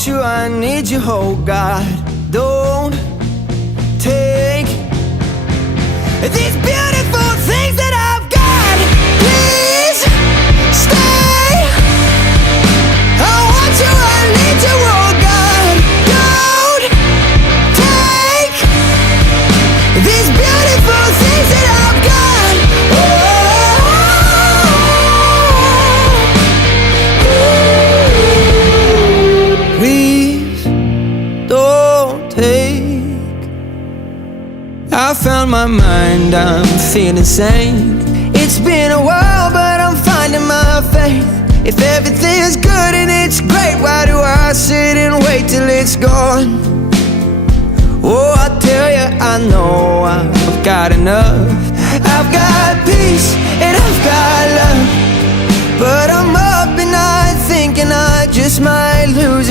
want you, I need you, oh God. Don't take these beautiful things that I've got. Please stay. I want you, I need you, oh God. Don't take these beautiful things that I've got. Please don't take. I found my mind, I'm feeling sane. It's been a while, but I'm finding my faith. If everything's good and it's great, why do I sit and wait till it's gone? Oh, I tell you, I know I've got enough. I've got peace and I've got love, but I'm up and I thinking I just might lose